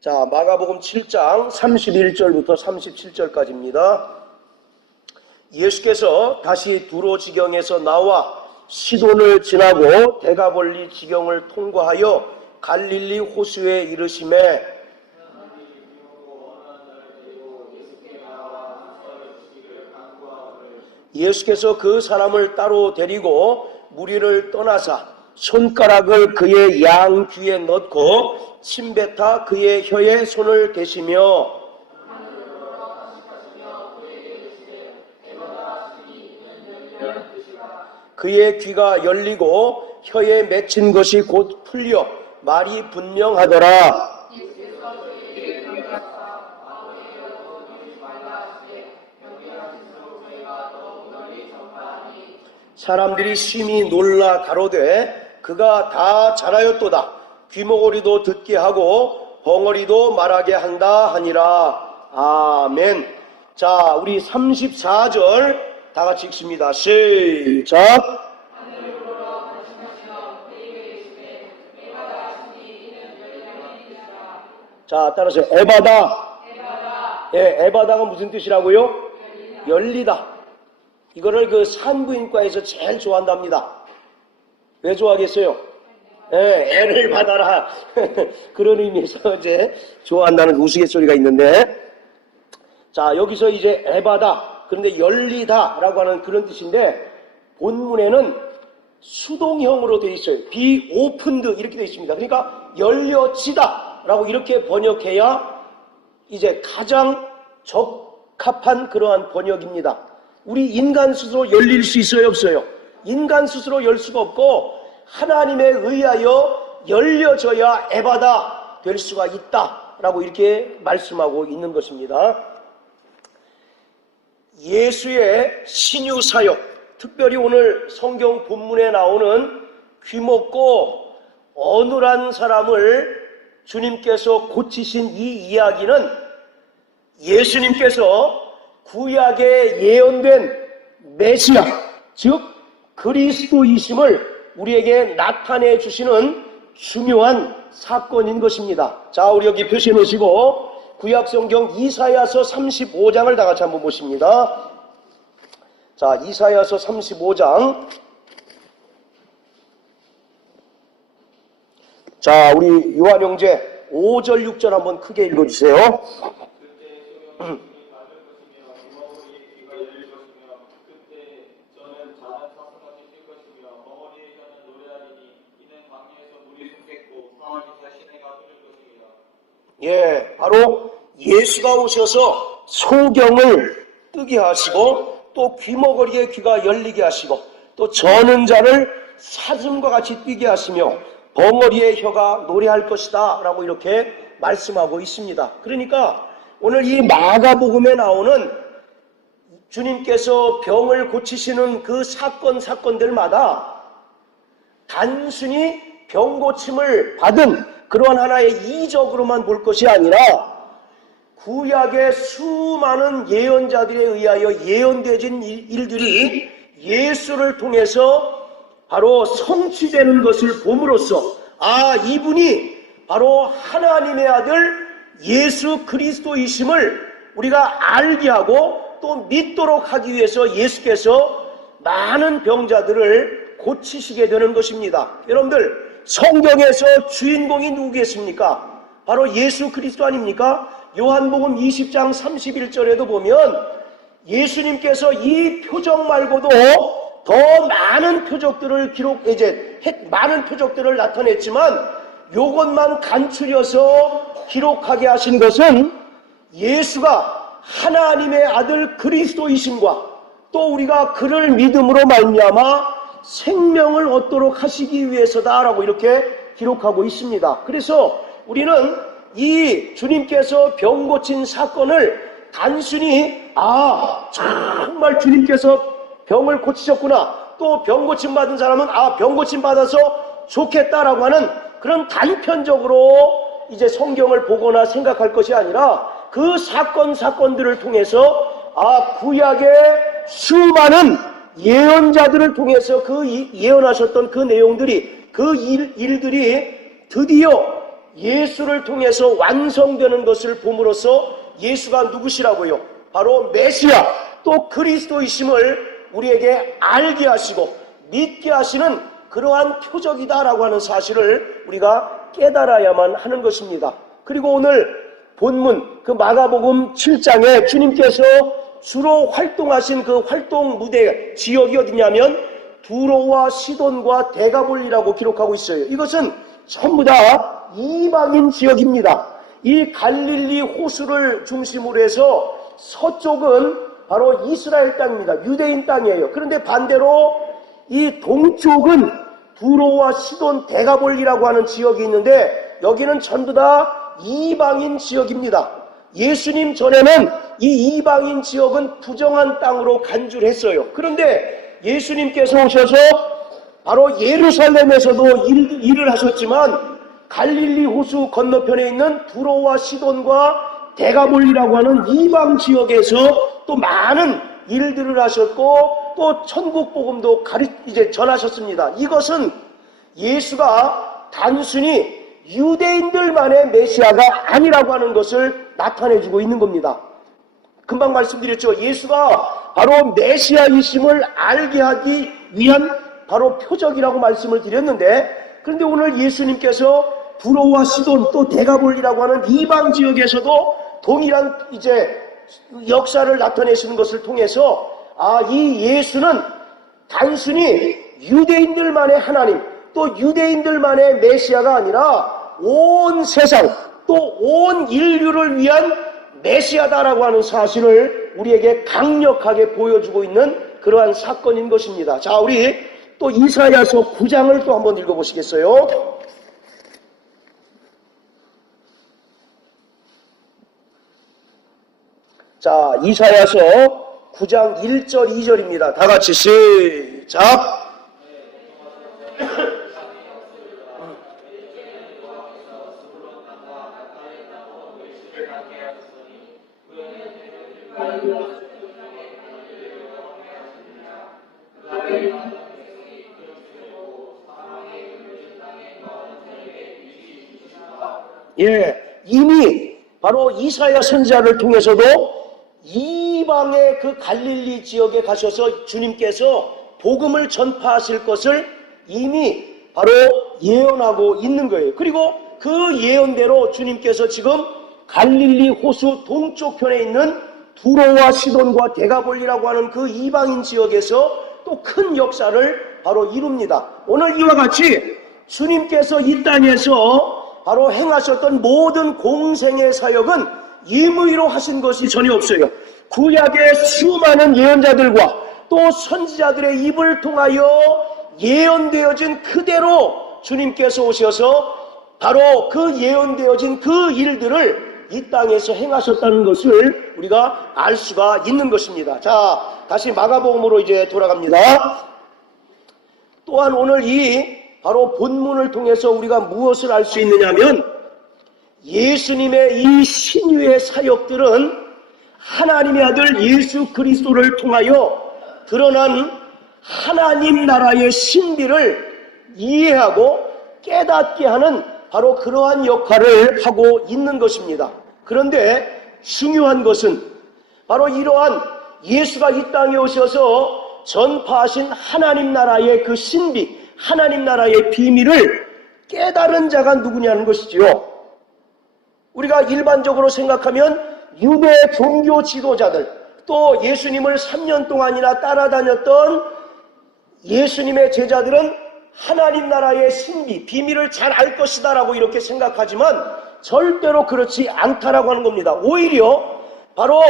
자, 마가복음 7장 31절부터 37절까지입니다. 예수께서 다시 두로 지경에서 나와 시돈을 지나고 데가볼리 지경을 통과하여 갈릴리 호수에 이르시매 예수께서 그 사람을 따로 데리고 무리를 떠나사 손가락을 그의 양 귀에 넣고 침뱉어 그의 혀에 손을 대시며 그의 귀가 열리고 혀에 맺힌 것이 곧 풀려 말이 분명하더라. 사람들이 심히 놀라 가로되 그가 다 잘하였도다. 귀머거리도 듣게 하고 벙어리도 말하게 한다 하니라. 아멘. 자, 우리 34절 다 같이 읽습니다. 시작. 자, 따라서 에바다. 예, 에바다가 무슨 뜻이라고요? 열리다. 이거를 그 산부인과에서 제일 좋아한답니다. 왜 좋아하겠어요? 예, 애를 받아라. 그런 의미에서 이제 좋아한다는 우스갯소리가 있는데, 자, 여기서 이제 에바다. 그런데 열리다라고 하는 그런 뜻인데, 본문에는 수동형으로 되어 있어요. be opened 이렇게 되어 있습니다. 그러니까 열려지다라고 이렇게 번역해야 이제 가장 적합한 그러한 번역입니다. 우리 인간 스스로 열릴 수 있어요, 없어요? 인간 스스로 열 수가 없고 하나님에 의하여 열려져야 에바다 될 수가 있다라고 이렇게 말씀하고 있는 것입니다. 예수의 신유 사역, 특별히 오늘 성경 본문에 나오는 귀먹고 어눌한 사람을 주님께서 고치신 이 이야기는 예수님께서 구약에 예언된 메시아, 즉 그리스도이심을 우리에게 나타내 주시는 중요한 사건인 것입니다. 자, 우리 여기 표시해 놓으시고 구약성경 이사야서 35장을 다 같이 한번 보십니다. 자, 이사야서 35장. 자, 우리 요한 형제 5절 6절 한번 크게 읽어주세요. 예, 바로 예수가 오셔서 소경을 뜨게 하시고 또 귀머거리의 귀가 열리게 하시고 또 저는 자를 사슴과 같이 뛰게 하시며 벙어리의 혀가 노래할 것이다 라고 이렇게 말씀하고 있습니다. 그러니까 오늘 이 마가복음에 나오는 주님께서 병을 고치시는 그 사건들마다 단순히 병 고침을 받은 그러한 하나의 이적으로만 볼 것이 아니라 구약의 수많은 예언자들에 의하여 예언되어진 일들이 예수를 통해서 바로 성취되는 것을 봄으로써 이분이 바로 하나님의 아들 예수 그리스도이심을 우리가 알게 하고 또 믿도록 하기 위해서 예수께서 많은 병자들을 고치시게 되는 것입니다. 여러분들, 성경에서 주인공이 누구겠습니까? 바로 예수 그리스도 아닙니까? 요한복음 20장 31절에도 보면 예수님께서 이 표적 말고도 더 많은 표적들을 많은 표적들을 나타냈지만 요것만 간추려서 기록하게 하신 것은 예수가 하나님의 아들 그리스도이심과 또 우리가 그를 믿음으로 말미암아 생명을 얻도록 하시기 위해서다라고 이렇게 기록하고 있습니다. 그래서 우리는 이 주님께서 병 고친 사건을 단순히 정말 주님께서 병을 고치셨구나, 또 병 고침 받은 사람은 병 고침 받아서 좋겠다라고 하는 그런 단편적으로 이제 성경을 보거나 생각할 것이 아니라 그 사건들을 통해서 구약의 수많은 예언자들을 통해서 그 예언하셨던 그 내용들이, 그 일들이 드디어 예수를 통해서 완성되는 것을 봄으로써 예수가 누구시라고요? 바로 메시아, 또 그리스도이심을 우리에게 알게 하시고 믿게 하시는 그러한 표적이다라고 하는 사실을 우리가 깨달아야만 하는 것입니다. 그리고 오늘 본문 그 마가복음 7장에 주님께서 주로 활동하신 그 활동 무대 지역이 어디냐면 두로와 시돈과 데가볼리라고 기록하고 있어요. 이것은 전부 다 이방인 지역입니다. 이 갈릴리 호수를 중심으로 해서 서쪽은 바로 이스라엘 땅입니다. 유대인 땅이에요. 그런데 반대로 이 동쪽은 두로와 시돈, 데가볼리라고 하는 지역이 있는데 여기는 전부 다 이방인 지역입니다. 예수님 전에는 이 이방인 지역은 부정한 땅으로 간주했어요. 그런데 예수님께서 오셔서 바로 예루살렘에서도 일을 하셨지만 갈릴리 호수 건너편에 있는 두로와 시돈과 데가볼리라고 하는 이방 지역에서 또 많은 일들을 하셨고 또 천국 복음도 이제 전하셨습니다. 이것은 예수가 단순히 유대인들만의 메시아가 아니라고 하는 것을 나타내주고 있는 겁니다. 금방 말씀드렸죠. 예수가 바로 메시아이심을 알게 하기 위한 바로 표적이라고 말씀을 드렸는데, 그런데 오늘 예수님께서 두로와 시돈 또 데가볼리라고 하는 이방 지역에서도 동일한 이제 역사를 나타내시는 것을 통해서 이 예수는 단순히 유대인들만의 하나님 또 유대인들만의 메시아가 아니라 온 세상 또 온 인류를 위한 메시아다라고 하는 사실을 우리에게 강력하게 보여주고 있는 그러한 사건인 것입니다. 자, 우리 또 이사야서 9장을 또 한번 읽어보시겠어요? 자, 이사야서 9장 1절 2절입니다. 다 같이 시작. 이미 바로 이사야 선지자를 통해서도 이방의 그 갈릴리 지역에 가셔서 주님께서 복음을 전파하실 것을 이미 바로 예언하고 있는 거예요. 그리고 그 예언대로 주님께서 지금 갈릴리 호수 동쪽 편에 있는 두로와 시돈과 데가볼리라고 하는 그 이방인 지역에서 또 큰 역사를 바로 이룹니다. 오늘 이와 같이 주님께서 이 땅에서 바로 행하셨던 모든 공생의 사역은 임의로 하신 것이 전혀 없어요. 구약의 수많은 예언자들과 또 선지자들의 입을 통하여 예언되어진 그대로 주님께서 오셔서 바로 그 예언되어진 그 일들을 이 땅에서 행하셨다는 것을 우리가 알 수가 있는 것입니다. 자, 다시 마가복음으로 이제 돌아갑니다. 또한 오늘 이 바로 본문을 통해서 우리가 무엇을 알 수 있느냐면 예수님의 이 신유의 사역들은 하나님의 아들 예수 그리스도를 통하여 드러난 하나님 나라의 신비를 이해하고 깨닫게 하는 바로 그러한 역할을 하고 있는 것입니다. 그런데 중요한 것은 바로 이러한 예수가 이 땅에 오셔서 전파하신 하나님 나라의 그 신비, 하나님 나라의 비밀을 깨달은 자가 누구냐는 것이지요. 우리가 일반적으로 생각하면 유대 종교 지도자들, 또 예수님을 3년 동안이나 따라다녔던 예수님의 제자들은 하나님 나라의 신비, 비밀을 잘 알 것이다 라고 이렇게 생각하지만 절대로 그렇지 않다라고 하는 겁니다. 오히려 바로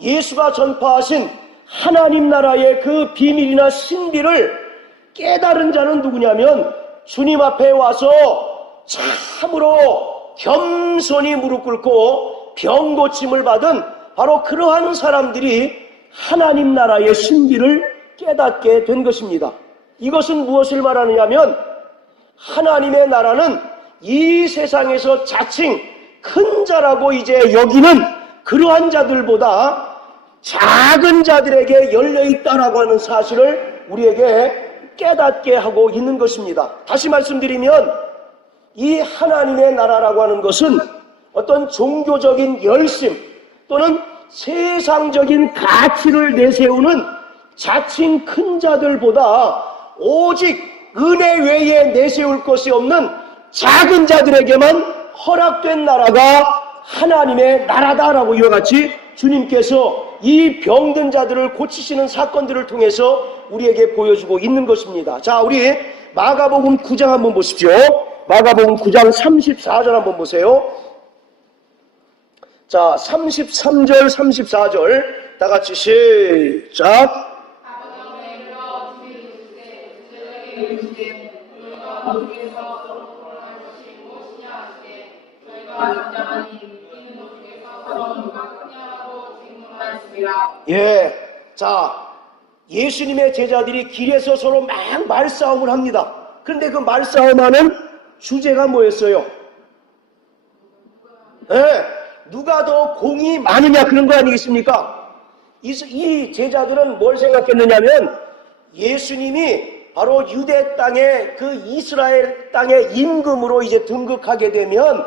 예수가 전파하신 하나님 나라의 그 비밀이나 신비를 깨달은 자는 누구냐면 주님 앞에 와서 참으로 겸손히 무릎 꿇고 병 고침을 받은 바로 그러한 사람들이 하나님 나라의 신비를 깨닫게 된 것입니다. 이것은 무엇을 말하느냐면 하나님의 나라는 이 세상에서 자칭 큰 자라고 이제 여기는 그러한 자들보다 작은 자들에게 열려있다라고 하는 사실을 우리에게 깨닫게 하고 있는 것입니다. 다시 말씀드리면 이 하나님의 나라라고 하는 것은 어떤 종교적인 열심 또는 세상적인 가치를 내세우는 자칭 큰 자들보다 오직 은혜 외에 내세울 것이 없는 작은 자들에게만 허락된 나라가 하나님의 나라다라고 이와 같이 주님께서 이 병든 자들을 고치시는 사건들을 통해서 우리에게 보여주고 있는 것입니다. 자, 우리 마가복음 9장 한번 보십시오. 마가복음 9장 34절 한번 보세요. 자, 33절 34절 다 같이 시작. 예, 자, 예수님의 제자들이 길에서 서로 막 말싸움을 합니다. 그런데 그 말싸움하는 주제가 뭐였어요? 예, 누가 더 공이 많으냐 그런 거 아니겠습니까? 이 제자들은 뭘 생각했느냐면 예수님이 바로 유대 땅에 그 이스라엘 땅의 임금으로 이제 등극하게 되면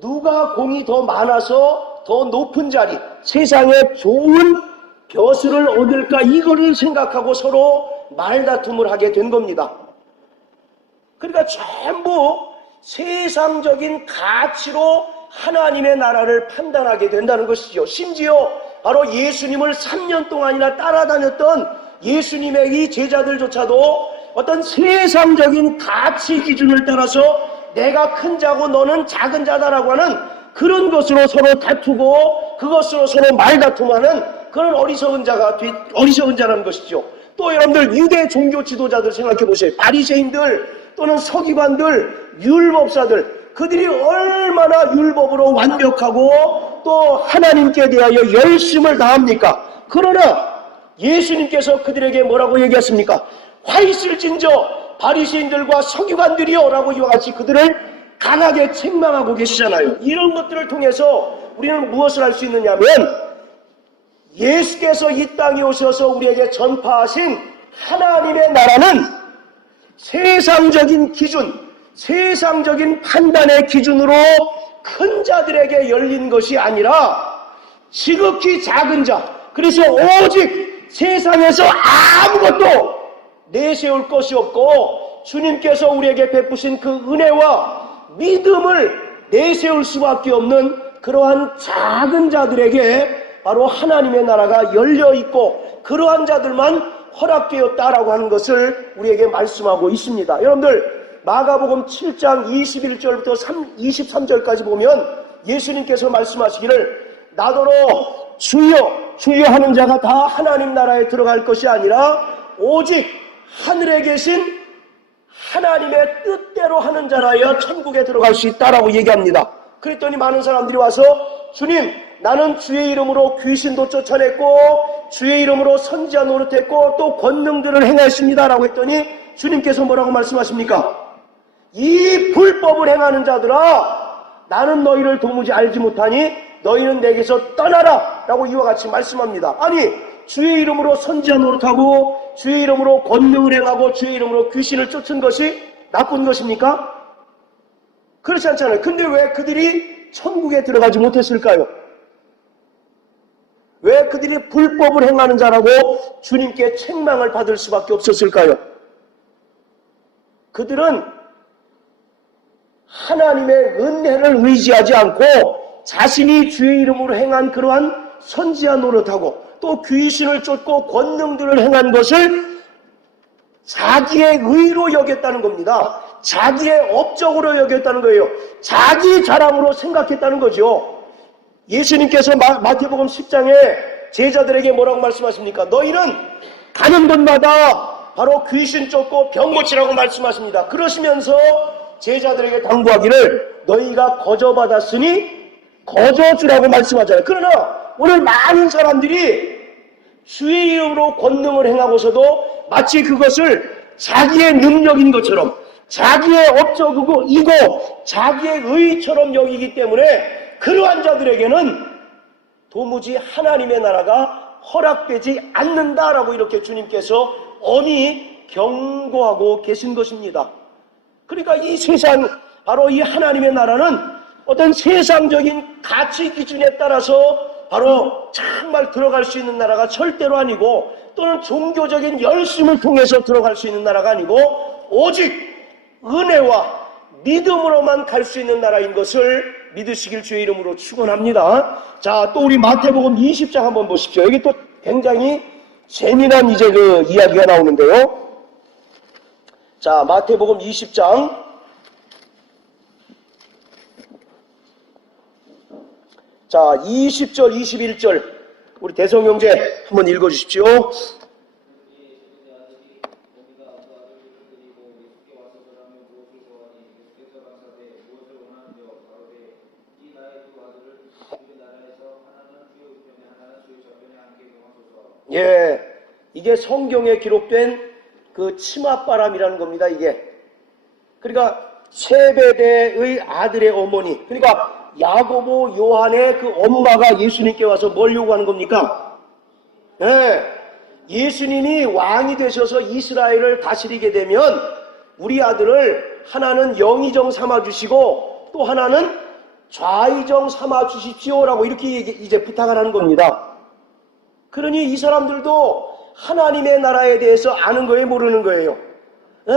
누가 공이 더 많아서 더 높은 자리, 세상에 좋은 벼슬을 얻을까 이거를 생각하고 서로 말다툼을 하게 된 겁니다. 그러니까 전부 세상적인 가치로 하나님의 나라를 판단하게 된다는 것이죠. 심지어 바로 예수님을 3년 동안이나 따라다녔던 예수님의 이 제자들조차도 어떤 세상적인 가치 기준을 따라서 내가 큰 자고 너는 작은 자다라고 하는 그런 것으로 서로 다투고 그것으로 서로 말다툼하는 그런 어리석은 자라는 것이죠. 또 여러분들 유대 종교 지도자들 생각해 보세요. 바리새인들 또는 서기관들, 율법사들, 그들이 얼마나 율법으로 완벽하고 또 하나님께 대하여 열심을 다합니까? 그러나 예수님께서 그들에게 뭐라고 얘기했습니까? 화 있을진저 바리새인들과 서기관들이여 라고 이와 같이 그들을 강하게 책망하고 계시잖아요. 이런 것들을 통해서 우리는 무엇을 할 수 있느냐면 예수께서 이 땅에 오셔서 우리에게 전파하신 하나님의 나라는 세상적인 기준, 세상적인 판단의 기준으로 큰 자들에게 열린 것이 아니라 지극히 작은 자, 그래서 오직 세상에서 아무것도 내세울 것이 없고 주님께서 우리에게 베푸신 그 은혜와 믿음을 내세울 수밖에 없는 그러한 작은 자들에게 바로 하나님의 나라가 열려있고 그러한 자들만 허락되었다라고 하는 것을 우리에게 말씀하고 있습니다. 여러분들 마가복음 7장 21절부터 23절까지 보면 예수님께서 말씀하시기를 나더러 주여 주여 하는 자가 다 하나님 나라에 들어갈 것이 아니라 오직 하늘에 계신 하나님의 뜻대로 하는 자라야 천국에 들어갈 수 있다라고 얘기합니다. 그랬더니 많은 사람들이 와서 주님 나는 주의 이름으로 귀신도 쫓아냈고 주의 이름으로 선지자 노릇했고 또 권능들을 행했습니다 라고 했더니 주님께서 뭐라고 말씀하십니까? 이 불법을 행하는 자들아 나는 너희를 도무지 알지 못하니 너희는 내게서 떠나라 라고 이와 같이 말씀합니다. 아니 주의 이름으로 선지자 노릇하고 주의 이름으로 권능을 행하고 주의 이름으로 귀신을 쫓은 것이 나쁜 것입니까? 그렇지 않잖아요. 근데 왜 그들이 천국에 들어가지 못했을까요? 왜 그들이 불법을 행하는 자라고 주님께 책망을 받을 수밖에 없었을까요? 그들은 하나님의 은혜를 의지하지 않고 자신이 주의 이름으로 행한 그러한 선지자 노릇하고 또 귀신을 쫓고 권능들을 행한 것을 자기의 의로 여겼다는 겁니다. 자기의 업적으로 여겼다는 거예요. 자기 자랑으로 생각했다는 거죠. 예수님께서 마태복음 10장에 제자들에게 뭐라고 말씀하십니까? 너희는 가는 곳마다 바로 귀신 쫓고 병 고치라고 말씀하십니다. 그러시면서 제자들에게 당부하기를 너희가 거저받았으니 거저주라고 말씀하잖아요. 그러나 오늘 많은 사람들이 주의 이름으로 권능을 행하고서도 마치 그것을 자기의 능력인 것처럼 자기의 업적이고 자기의 의처럼 여기기 때문에 그러한 자들에게는 도무지 하나님의 나라가 허락되지 않는다라고 이렇게 주님께서 엄히 경고하고 계신 것입니다. 그러니까 이 세상, 바로 이 하나님의 나라는 어떤 세상적인 가치 기준에 따라서 바로 정말 들어갈 수 있는 나라가 절대로 아니고, 또는 종교적인 열심을 통해서 들어갈 수 있는 나라가 아니고, 오직 은혜와 믿음으로만 갈 수 있는 나라인 것을 믿으시길 주의 이름으로 축원합니다. 자, 또 우리 마태복음 20장 한번 보십시오. 여기 또 굉장히 재미난 이제 그 이야기가 나오는데요. 자, 마태복음 20장. 자, 20절, 21절. 우리 대성형제 한번 읽어주십시오. 예, 이게 성경에 기록된 그 치맛바람이라는 겁니다, 이게. 그러니까 세베대의 아들의 어머니, 그러니까 야고보 요한의 그 엄마가 예수님께 와서 뭘 요구하는 겁니까? 예, 예수님이 왕이 되셔서 이스라엘을 다스리게 되면 우리 아들을 하나는 영의정 삼아주시고 또 하나는 좌의정 삼아주십시오라고 이렇게 이제 부탁을 하는 겁니다. 그러니 이 사람들도 하나님의 나라에 대해서 아는 거예요, 모르는 거예요? 네,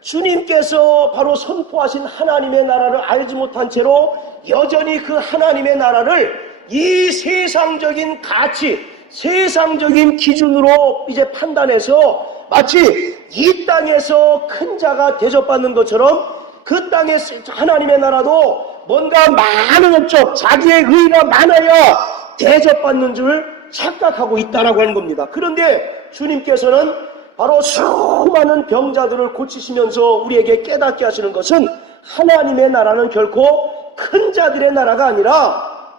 주님께서 바로 선포하신 하나님의 나라를 알지 못한 채로 여전히 그 하나님의 나라를 이 세상적인 가치, 세상적인 기준으로 이제 판단해서 마치 이 땅에서 큰 자가 대접받는 것처럼 그 땅의 하나님의 나라도 뭔가 많은 업적, 자기의 의가 많아야 대접받는 줄 착각하고 있다라고 하는 겁니다. 그런데 주님께서는 바로 수많은 병자들을 고치시면서 우리에게 깨닫게 하시는 것은 하나님의 나라는 결코 큰 자들의 나라가 아니라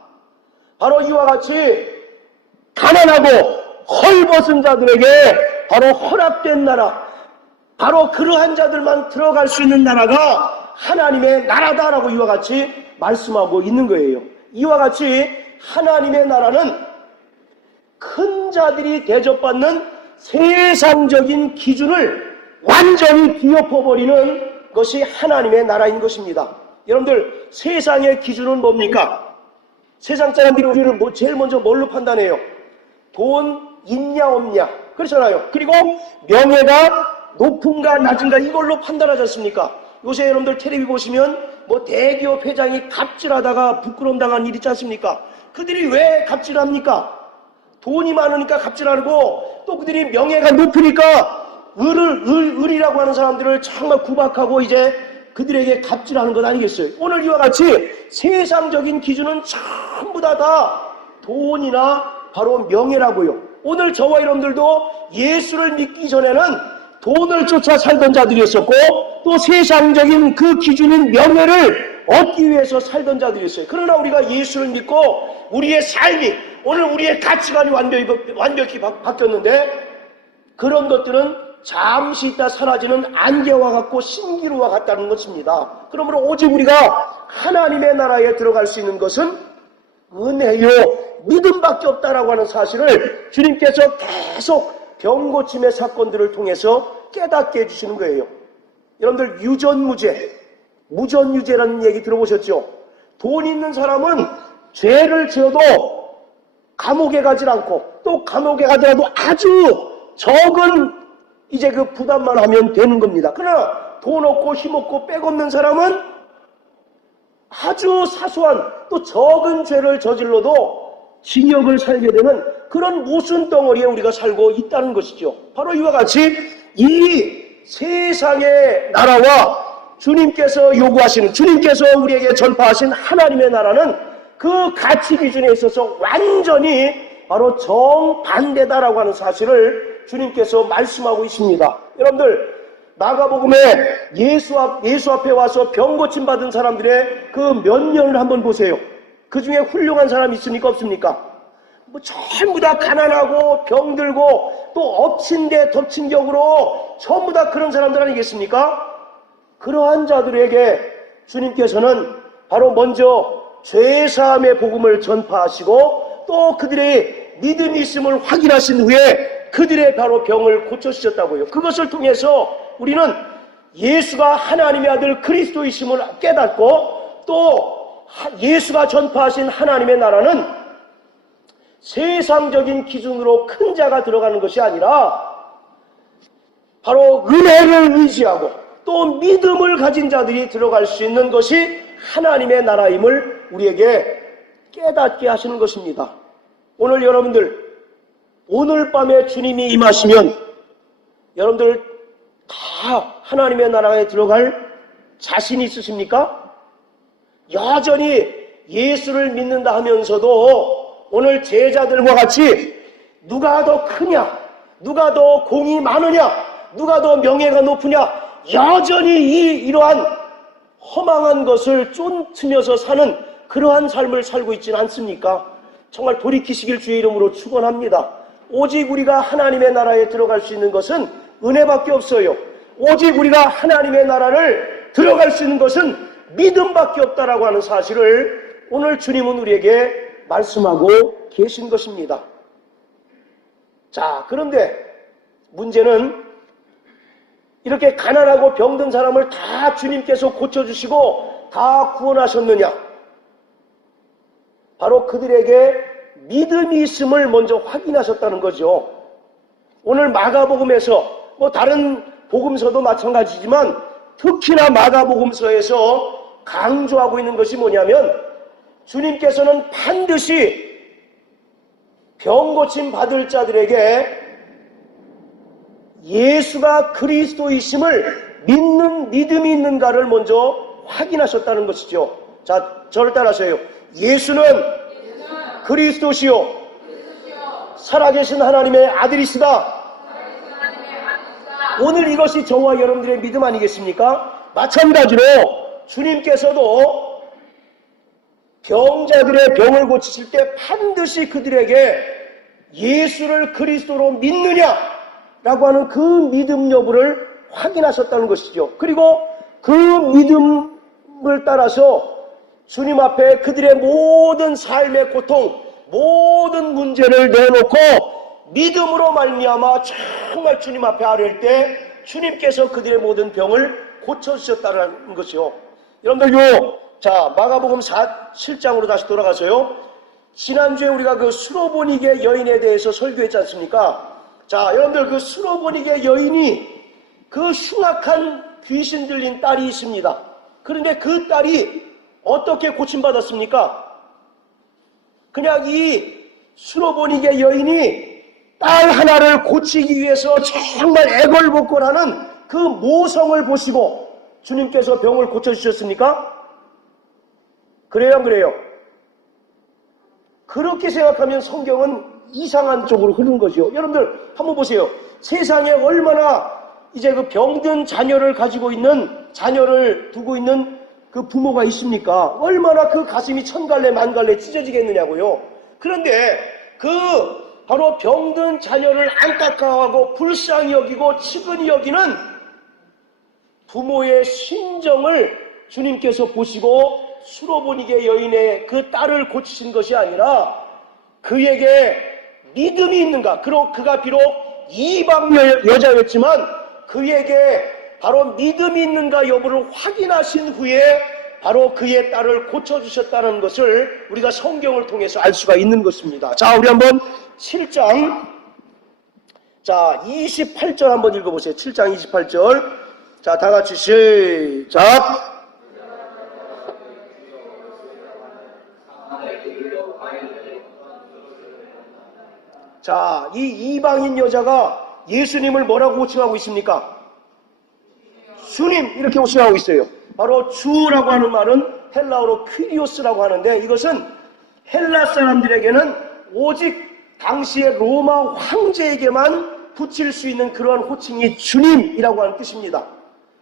바로 이와 같이 가난하고 헐벗은 자들에게 바로 허락된 나라, 바로 그러한 자들만 들어갈 수 있는 나라가 하나님의 나라다라고 이와 같이 말씀하고 있는 거예요. 이와 같이 하나님의 나라는 큰 자들이 대접받는 세상적인 기준을 완전히 뒤엎어버리는 것이 하나님의 나라인 것입니다. 여러분들, 세상의 기준은 뭡니까? 세상 사람들이 우리를 제일 먼저 뭘로 판단해요? 돈 있냐 없냐, 그렇잖아요. 그리고 명예가 높은가 낮은가 이걸로 판단하지 않습니까? 요새 여러분들 텔레비 보시면 뭐 대기업 회장이 갑질하다가 부끄러움 당한 일 있지 않습니까? 그들이 왜 갑질합니까? 돈이 많으니까 갑질하고, 또 그들이 명예가 높으니까 을이라고 하는 사람들을 정말 구박하고 이제 그들에게 갑질하는 것 아니겠어요? 오늘 이와 같이 세상적인 기준은 전부 다 돈이나 바로 명예라고요. 오늘 저와 여러분들도 예수를 믿기 전에는 돈을 쫓아 살던 자들이었었고, 또 세상적인 그 기준인 명예를 얻기 위해서 살던 자들이었어요. 그러나 우리가 예수를 믿고 우리의 삶이, 오늘 우리의 가치관이 완벽히 바뀌었는데, 그런 것들은 잠시 있다 사라지는 안개와 같고 신기루와 같다는 것입니다. 그러므로 오직 우리가 하나님의 나라에 들어갈 수 있는 것은 은혜요 믿음밖에 없다라고 하는 사실을 주님께서 계속 병고침의 사건들을 통해서 깨닫게 해주시는 거예요. 여러분들, 유전무죄, 무전유죄라는 얘기 들어보셨죠? 돈 있는 사람은 죄를 지어도 감옥에 가지 않고, 또 감옥에 가더라도 아주 적은 이제 그 부담만 하면 되는 겁니다. 그러나 돈 없고 힘 없고 빽 없는 사람은 아주 사소한 또 적은 죄를 저질러도 징역을 살게 되는 그런 모순덩어리에 우리가 살고 있다는 것이죠. 바로 이와 같이 이 세상의 나라와 주님께서 요구하시는, 주님께서 우리에게 전파하신 하나님의 나라는 그 가치 기준에 있어서 완전히 바로 정반대다라고 하는 사실을 주님께서 말씀하고 있습니다. 여러분들, 마가복음에 예수 앞에 와서 병 고침 받은 사람들의 그 몇 년을 한번 보세요. 그 중에 훌륭한 사람이 있습니까, 없습니까? 뭐 전부 다 가난하고 병들고 또 엎친 데 덮친 격으로 전부 다 그런 사람들 아니겠습니까? 그러한 자들에게 주님께서는 바로 먼저 죄사함의 복음을 전파하시고, 또 그들의 믿음이 있음을 확인하신 후에 그들의 바로 병을 고쳐주셨다고요. 그것을 통해서 우리는 예수가 하나님의 아들 그리스도이심을 깨닫고 또 예수가 전파하신 하나님의 나라는 세상적인 기준으로 큰 자가 들어가는 것이 아니라 바로 은혜를 의지하고 또 믿음을 가진 자들이 들어갈 수 있는 것이 하나님의 나라임을 우리에게 깨닫게 하시는 것입니다. 오늘 여러분들, 오늘 밤에 주님이 임하시면 여러분들 다 하나님의 나라에 들어갈 자신 있으십니까? 여전히 예수를 믿는다 하면서도 오늘 제자들과 같이 누가 더 크냐, 누가 더 공이 많으냐, 누가 더 명예가 높으냐, 여전히 이러한 허망한 것을 쫓으면서 사는 그러한 삶을 살고 있지는 않습니까? 정말 돌이키시길 주의 이름으로 축원합니다. 오직 우리가 하나님의 나라에 들어갈 수 있는 것은 은혜밖에 없어요. 오직 우리가 하나님의 나라를 들어갈 수 있는 것은 믿음밖에 없다라고 하는 사실을 오늘 주님은 우리에게 말씀하고 계신 것입니다. 자, 그런데 문제는 이렇게 가난하고 병든 사람을 다 주님께서 고쳐주시고 다 구원하셨느냐? 바로 그들에게 믿음이 있음을 먼저 확인하셨다는 거죠. 오늘 마가복음에서 다른 복음서도 마찬가지지만 특히나 마가복음서에서 강조하고 있는 것이 뭐냐면 주님께서는 반드시 병 고침 받을 자들에게 예수가 그리스도이심을 믿는 믿음이 있는가를 먼저 확인하셨다는 것이죠. 자, 저를 따라하세요. 예수는 그리스도시요 살아계신 하나님의 아들이시다. 오늘 이것이 저와 여러분들의 믿음 아니겠습니까? 마찬가지로 주님께서도 병자들의 병을 고치실 때 반드시 그들에게 예수를 그리스도로 믿느냐라고 하는 그 믿음 여부를 확인하셨다는 것이죠. 그리고 그 믿음을 따라서 주님 앞에 그들의 모든 삶의 고통, 모든 문제를 내놓고 믿음으로 말미암아 정말 주님 앞에 아뢰일 때 주님께서 그들의 모든 병을 고쳐주셨다는 것이요. 여러분들 자, 마가복음 7장으로 다시 돌아가서요. 지난주에 우리가 그 수로보니게 여인에 대해서 설교했지 않습니까? 자, 여러분들 그 수로보니게 여인이 그 흉악한 귀신 들린 딸이 있습니다. 그런데 그 딸이 어떻게 고침받았습니까? 그냥 이 수로보니게 여인이 딸 하나를 고치기 위해서 정말 애걸복걸하는 그 모성을 보시고 주님께서 병을 고쳐주셨습니까? 그래요, 안 그래요? 그렇게 생각하면 성경은 이상한 쪽으로 흐르는 거죠. 여러분들 한번 보세요. 세상에 얼마나 이제 그 병든 자녀를 가지고 있는, 자녀를 두고 있는 그 부모가 있습니까? 얼마나 그 가슴이 천갈래 만갈래 찢어지겠느냐고요. 그런데 그 바로 병든 자녀를 안타까워하고 불쌍히 여기고 측은히 여기는 부모의 심정을 주님께서 보시고 수로보니게 여인의 그 딸을 고치신 것이 아니라 그에게 믿음이 있는가, 그리고 그가 비록 이방 여자였지만 그에게 바로 믿음이 있는가 여부를 확인하신 후에 바로 그의 딸을 고쳐주셨다는 것을 우리가 성경을 통해서 알 수가 있는 것입니다. 자, 우리 한번 7장 28절 한번 읽어보세요. 7장 28절. 자, 다 같이 시작. 자, 이 이방인 여자가 예수님을 뭐라고 호칭하고 있습니까? 주님, 이렇게 호칭하고 있어요. 바로 주라고 하는 말은 헬라어로 퀴리오스라고 하는데 이것은 헬라 사람들에게는 오직 당시의 로마 황제에게만 붙일 수 있는 그러한 호칭이 주님이라고 하는 뜻입니다.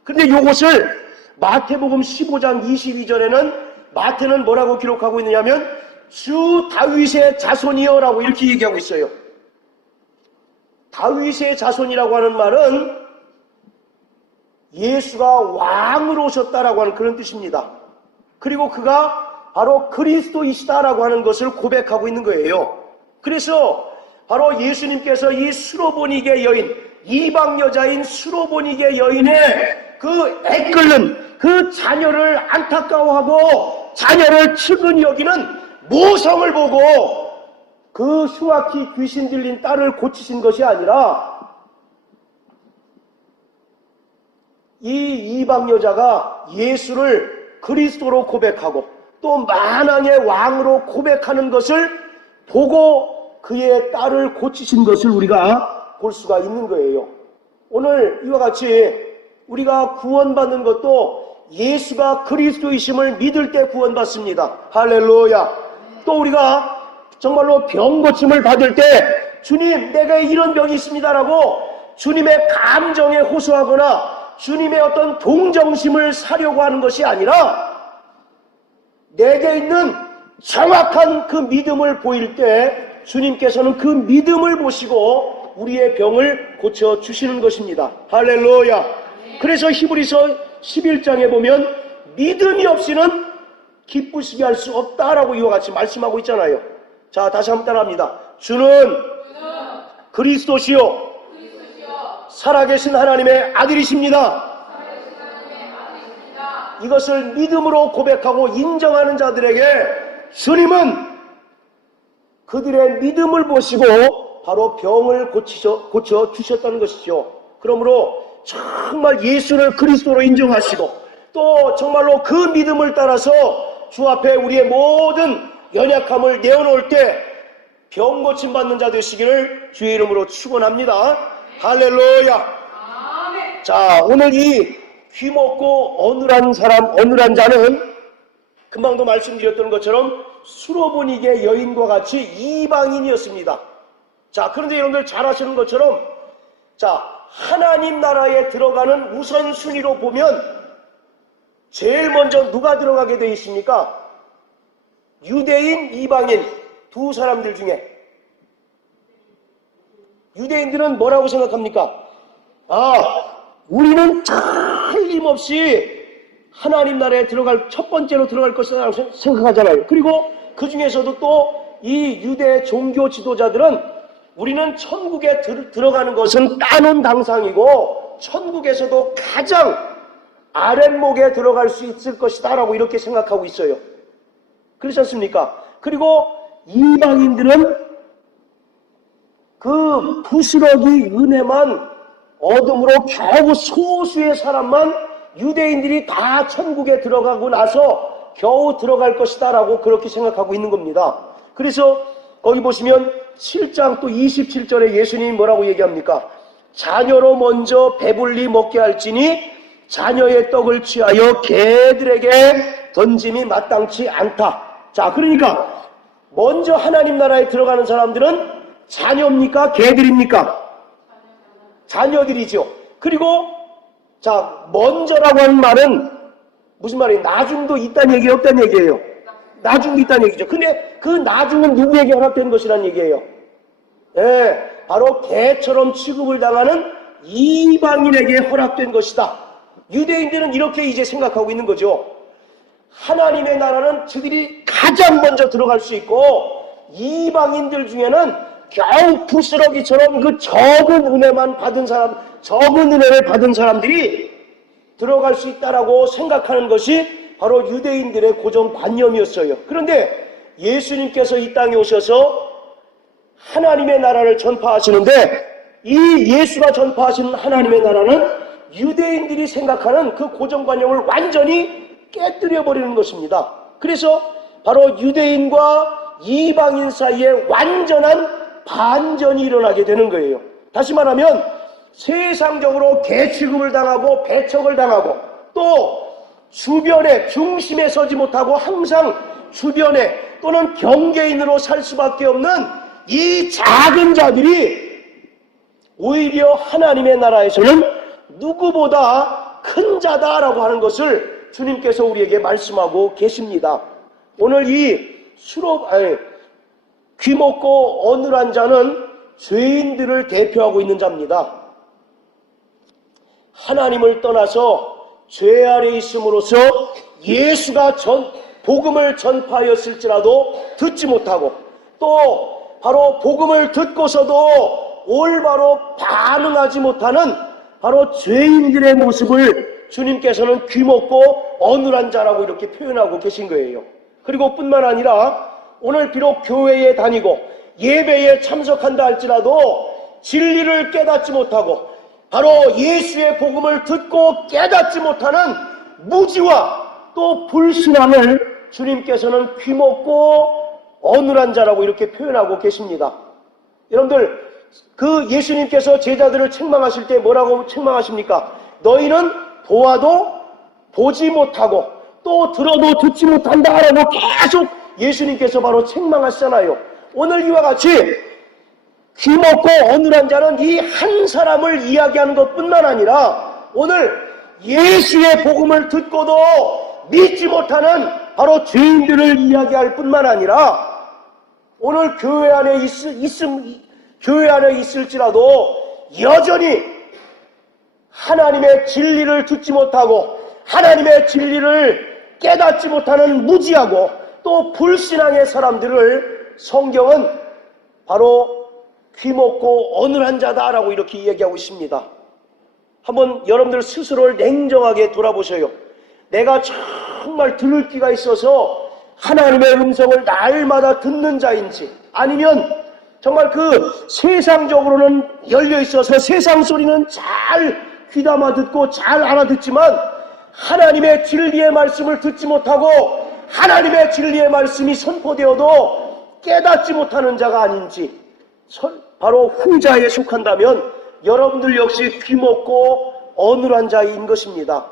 그런데 이것을 마태복음 15장 22절에는 마태는 뭐라고 기록하고 있느냐면 주 다윗의 자손이여라고 이렇게 얘기하고 있어요. 다윗의 자손이라고 하는 말은 예수가 왕으로 오셨다라고 하는 그런 뜻입니다. 그리고 그가 바로 그리스도이시다라고 하는 것을 고백하고 있는 거예요. 그래서 바로 예수님께서 이 수로보니게 여인, 이방 여자인 수로보니게 여인의 그 애끓는 그 자녀를 안타까워하고 자녀를 측은히 여기는 모성을 보고 그 흉악히 귀신 들린 딸을 고치신 것이 아니라 이 이방 여자가 예수를 그리스도로 고백하고 또 만왕의 왕으로 고백하는 것을 보고 그의 딸을 고치신 것을 우리가 볼 수가 있는 거예요. 오늘 이와 같이 우리가 구원받는 것도 예수가 그리스도이심을 믿을 때 구원받습니다. 할렐루야. 또 우리가 정말로 병 고침을 받을 때 주님 내가 이런 병이 있습니다라고 주님의 감정에 호소하거나 주님의 어떤 동정심을 사려고 하는 것이 아니라 내게 있는 정확한 그 믿음을 보일 때 주님께서는 그 믿음을 보시고 우리의 병을 고쳐주시는 것입니다. 할렐루야. 그래서 히브리서 11장에 보면 믿음이 없이는 기쁘시게 할 수 없다라고 이와 같이 말씀하고 있잖아요. 자, 다시 한번 따라합니다. 주는 그리스도시요 살아계신 하나님의 아들이십니다. 이것을 믿음으로 고백하고 인정하는 자들에게 주님은 그들의 믿음을 보시고 바로 병을 고쳐 주셨다는 것이죠. 그러므로 정말 예수를 그리스도로 인정하시고 또 정말로 그 믿음을 따라서 주 앞에 우리의 모든 연약함을 내어놓을 때 병 고침 받는 자 되시기를 주의 이름으로 축원합니다. 할렐루야. 아멘. 자, 오늘 이 귀먹고 어눌한 사람, 어눌한 자는 금방도 말씀드렸던 것처럼 수로보니게 여인과 같이 이방인이었습니다. 자, 그런데 여러분들 잘 아시는 것처럼 자, 하나님 나라에 들어가는 우선순위로 보면 제일 먼저 누가 들어가게 되어 있습니까? 유대인, 이방인 두 사람들 중에 유대인들은 뭐라고 생각합니까? 우리는 틀림없이 하나님 나라에 들어갈 첫 번째로 들어갈 것이라고 생각하잖아요. 그리고 그 중에서도 또 이 유대 종교 지도자들은 우리는 천국에 들어가는 것은 따놓은 당상이고 천국에서도 가장 아랫목에 들어갈 수 있을 것이다 라고 이렇게 생각하고 있어요. 그렇지 않습니까? 그리고 이방인들은 그 부스러기 은혜만 얻음으로 겨우 소수의 사람만 유대인들이 다 천국에 들어가고 나서 겨우 들어갈 것이다 라고 그렇게 생각하고 있는 겁니다. 그래서 거기 보시면 7장 또 27절에 예수님이 뭐라고 얘기합니까? 자녀로 먼저 배불리 먹게 할지니 자녀의 떡을 취하여 개들에게 던짐이 마땅치 않다. 자, 그러니까 먼저 하나님 나라에 들어가는 사람들은 자녀입니까? 개들입니까? 자녀들이죠. 그리고 자, 먼저라고 하는 말은 무슨 말이에요? 나중도 있다는 얘기예요? 없다는 얘기예요? 나중도 있다는 얘기죠. 근데 그 나중은 누구에게 허락된 것이라는 얘기예요? 예, 바로 개처럼 취급을 당하는 이방인에게 허락된 것이다. 유대인들은 이렇게 이제 생각하고 있는 거죠. 하나님의 나라는 저들이 가장 먼저 들어갈 수 있고 이방인들 중에는 겨우 부스러기처럼 그 적은 은혜만 받은 사람, 적은 은혜를 받은 사람들이 들어갈 수 있다라고 생각하는 것이 바로 유대인들의 고정관념이었어요. 그런데 예수님께서 이 땅에 오셔서 하나님의 나라를 전파하시는데 이 예수가 전파하시는 하나님의 나라는 유대인들이 생각하는 그 고정관념을 완전히 깨뜨려 버리는 것입니다. 그래서 바로 유대인과 이방인 사이에 완전한 반전이 일어나게 되는 거예요. 다시 말하면 세상적으로 개 취급을 당하고 배척을 당하고 또 주변에 중심에 서지 못하고 항상 주변에 또는 경계인으로 살 수밖에 없는 이 작은 자들이 오히려 하나님의 나라에서는 누구보다 큰 자다라고 하는 것을 주님께서 우리에게 말씀하고 계십니다. 오늘 이 귀먹고 어눌한 자는 죄인들을 대표하고 있는 자입니다. 하나님을 떠나서 죄 아래 있음으로써 예수가 복음을 전파하였을지라도 듣지 못하고 또 바로 복음을 듣고서도 올바로 반응하지 못하는 바로 죄인들의 모습을 주님께서는 귀먹고 어눌한 자라고 이렇게 표현하고 계신 거예요. 그리고 뿐만 아니라 오늘 비록 교회에 다니고 예배에 참석한다 할지라도 진리를 깨닫지 못하고 바로 예수의 복음을 듣고 깨닫지 못하는 무지와 또 불신앙을 주님께서는 귀먹고 어눌한 자라고 이렇게 표현하고 계십니다. 여러분들, 그 예수님께서 제자들을 책망하실 때 뭐라고 책망하십니까? 너희는 보아도 보지 못하고 또 들어도 듣지 못한다라고 계속 예수님께서 바로 책망하시잖아요. 오늘 이와 같이 귀먹고 어눌한 자는 이 한 사람을 이야기하는 것뿐만 아니라 오늘 예수의 복음을 듣고도 믿지 못하는 바로 죄인들을 이야기할 뿐만 아니라 오늘 교회 안에 있을지라도 여전히 하나님의 진리를 듣지 못하고 하나님의 진리를 깨닫지 못하는 무지하고 또 불신앙의 사람들을 성경은 바로 귀먹고 어눌한 자다라고 이렇게 얘기하고 있습니다. 한번 여러분들 스스로를 냉정하게 돌아보셔요. 내가 정말 들을 귀가 있어서 하나님의 음성을 날마다 듣는 자인지, 아니면 정말 그 세상적으로는 열려 있어서 세상 소리는 잘 귀담아 듣고 잘 알아듣지만 하나님의 진리의 말씀을 듣지 못하고 하나님의 진리의 말씀이 선포되어도 깨닫지 못하는 자가 아닌지, 바로 후자에 속한다면 여러분들 역시 귀먹고 어눌한 자인 것입니다.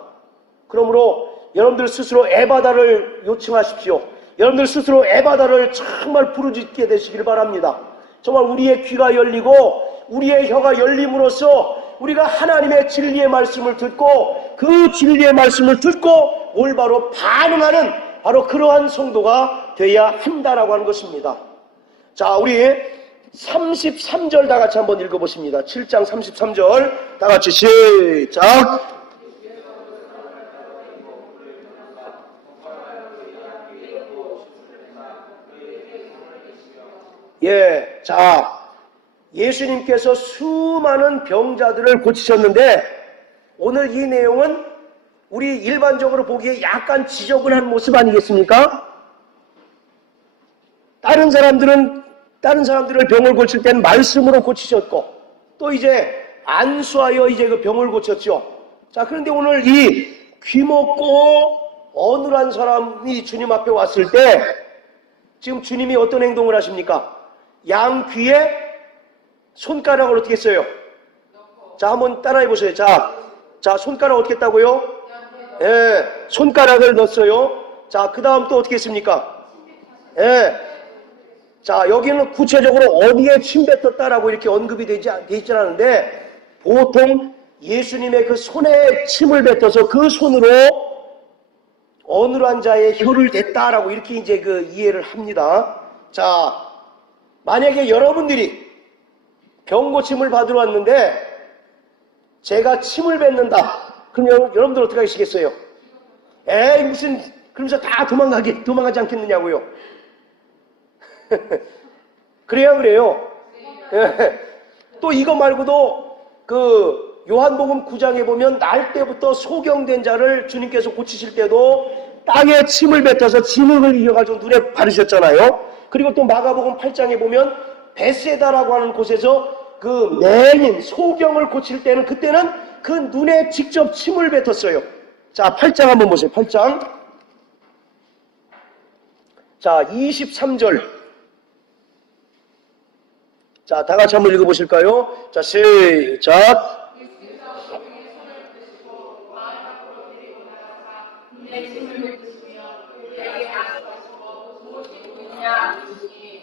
그러므로 여러분들 스스로 에바다를 요청하십시오. 여러분들 스스로 에바다를 정말 부르짖게 되시길 바랍니다. 정말 우리의 귀가 열리고 우리의 혀가 열림으로써 우리가 하나님의 진리의 말씀을 듣고 그 진리의 말씀을 듣고 올바로 반응하는 바로 그러한 성도가 되어야 한다라고 하는 것입니다. 자, 우리 33절 다 같이 한번 읽어보십니다. 7장 33절 다 같이 시작. 예, 자, 예수님께서 수많은 병자들을 고치셨는데 오늘 이 내용은 우리 일반적으로 보기에 약간 지저분한 모습 아니겠습니까? 다른 사람들을 병을 고칠 때는 말씀으로 고치셨고 또 이제 안수하여 이제 그 병을 고쳤죠. 자, 그런데 오늘 이 귀먹고 어눌한 사람이 주님 앞에 왔을 때 지금 주님이 어떤 행동을 하십니까? 양 귀에 손가락을 어떻게 써요? 자, 한번 따라해 보세요. 자, 손가락 어떻게 했다고요? 예, 손가락을 넣었어요. 자, 그 다음 또 어떻게 했습니까? 예. 자, 여기는 구체적으로 어디에 침 뱉었다라고 이렇게 언급이 되지 않는데 보통 예수님의 그 손에 침을 뱉어서 그 손으로 어눌한 자의 혀를 댔다라고 이렇게 이제 그 이해를 합니다. 자, 만약에 여러분들이 병고침을 받으러 왔는데 제가 침을 뱉는다. 그러면 여러분들 어떻게 하시겠어요? 에이, 무슨, 그러면서 다 도망가지 않겠느냐고요. 그래야 그래요. 또 이거 말고도 그 요한복음 9장에 보면 날 때부터 소경된 자를 주님께서 고치실 때도 땅에 침을 뱉어서 진흙을 이어가지고 눈에 바르셨잖아요. 그리고 또 마가복음 8장에 보면 베세다라고 하는 곳에서 그 맹인 소경을 고칠 때는 그때는 그 눈에 직접 침을 뱉었어요. 자, 8장 한번 보세요. 8장. 자, 23절. 자, 다 같이 한번 읽어보실까요? 자, 시작.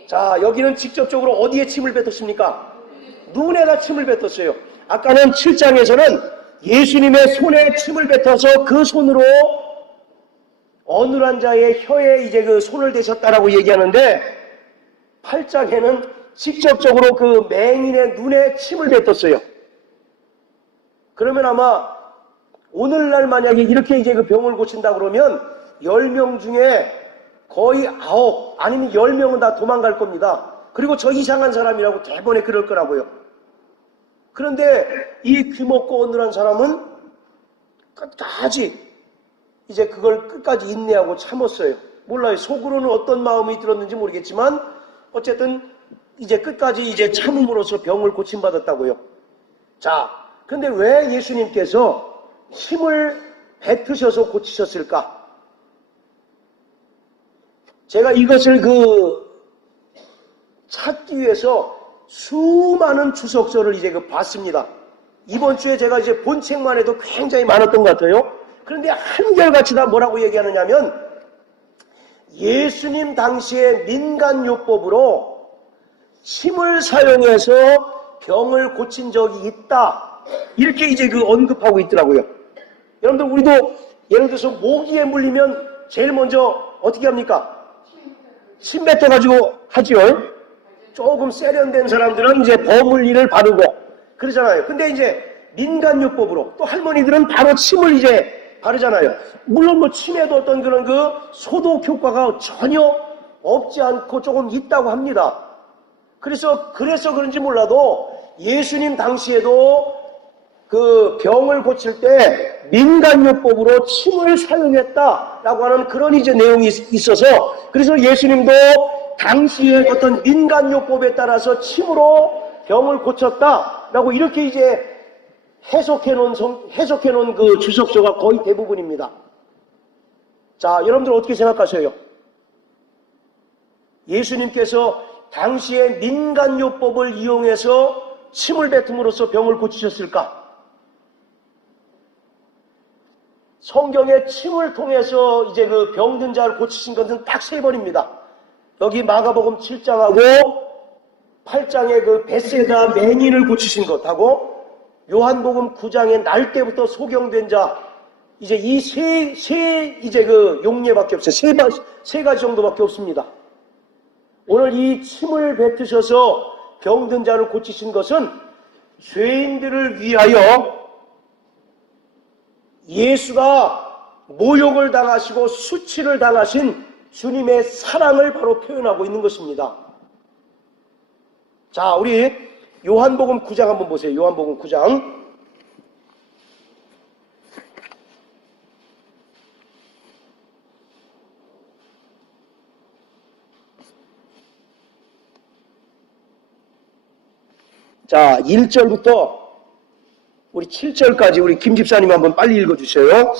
자, 여기는 직접적으로 어디에 침을 뱉었습니까? 눈에다 침을 뱉었어요. 아까는 7장에서는 예수님의 손에 침을 뱉어서 그 손으로 어눌한 자의 혀에 이제 그 손을 대셨다라고 얘기하는데 8장에는 직접적으로 그 맹인의 눈에 침을 뱉었어요. 그러면 아마 오늘날 만약에 이렇게 이제 그 병을 고친다 그러면 10명 중에 거의 9 아니면 10명은 다 도망갈 겁니다. 그리고 저 이상한 사람이라고 대번에 그럴 거라고요. 그런데 이 귀먹고 어눌한 사람은 끝까지 이제 그걸 끝까지 인내하고 참았어요. 몰라요. 속으로는 어떤 마음이 들었는지 모르겠지만 어쨌든 이제 끝까지 이제 참음으로써 병을 고침받았다고요. 자, 근데 왜 예수님께서 힘을 뱉으셔서 고치셨을까? 제가 이것을 찾기 위해서 수많은 주석서를 이제 봤습니다. 이번 주에 제가 이제 본 책만 해도 굉장히 많았던 것 같아요. 그런데 한결같이 다 뭐라고 얘기하느냐면 예수님 당시의 민간요법으로 힘을 사용해서 병을 고친 적이 있다. 이렇게 이제 언급하고 있더라고요. 여러분들 우리도 예를 들어서 모기에 물리면 제일 먼저 어떻게 합니까? 침 뱉어가지고 하지요. 조금 세련된 사람들은 이제 버물리를 바르고 그러잖아요. 근데 이제 민간요법으로 또 할머니들은 바로 침을 이제 바르잖아요. 물론 뭐 침에도 어떤 그런 소독 효과가 전혀 없지 않고 조금 있다고 합니다. 그래서 그런지 몰라도 예수님 당시에도 병을 고칠 때 민간요법으로 침을 사용했다라고 하는 그런 이제 내용이 있어서 그래서 예수님도 당시의 어떤 민간요법에 따라서 침으로 병을 고쳤다라고 이렇게 이제 해석해 놓은 주석서가 거의 대부분입니다. 자, 여러분들 어떻게 생각하세요? 예수님께서 당시의 민간요법을 이용해서 침을 뱉음으로써 병을 고치셨을까? 성경에 침을 통해서 이제 병든 자를 고치신 것은 딱 3번입니다. 여기 마가복음 7장하고 8장에 벳세다 맹인을 고치신 것하고 요한복음 9장에 날 때부터 소경된 자 이제 이 용례밖에 없어요. 세 가지 정도밖에 없습니다. 오늘 이 침을 뱉으셔서 병든 자를 고치신 것은 죄인들을 위하여 예수가 모욕을 당하시고 수치를 당하신 주님의 사랑을 바로 표현하고 있는 것입니다. 자, 우리 요한복음 9장 한번 보세요. 요한복음 9장. 자, 1절부터 우리 7절까지 우리 김 집사님 한번 빨리 읽어주세요.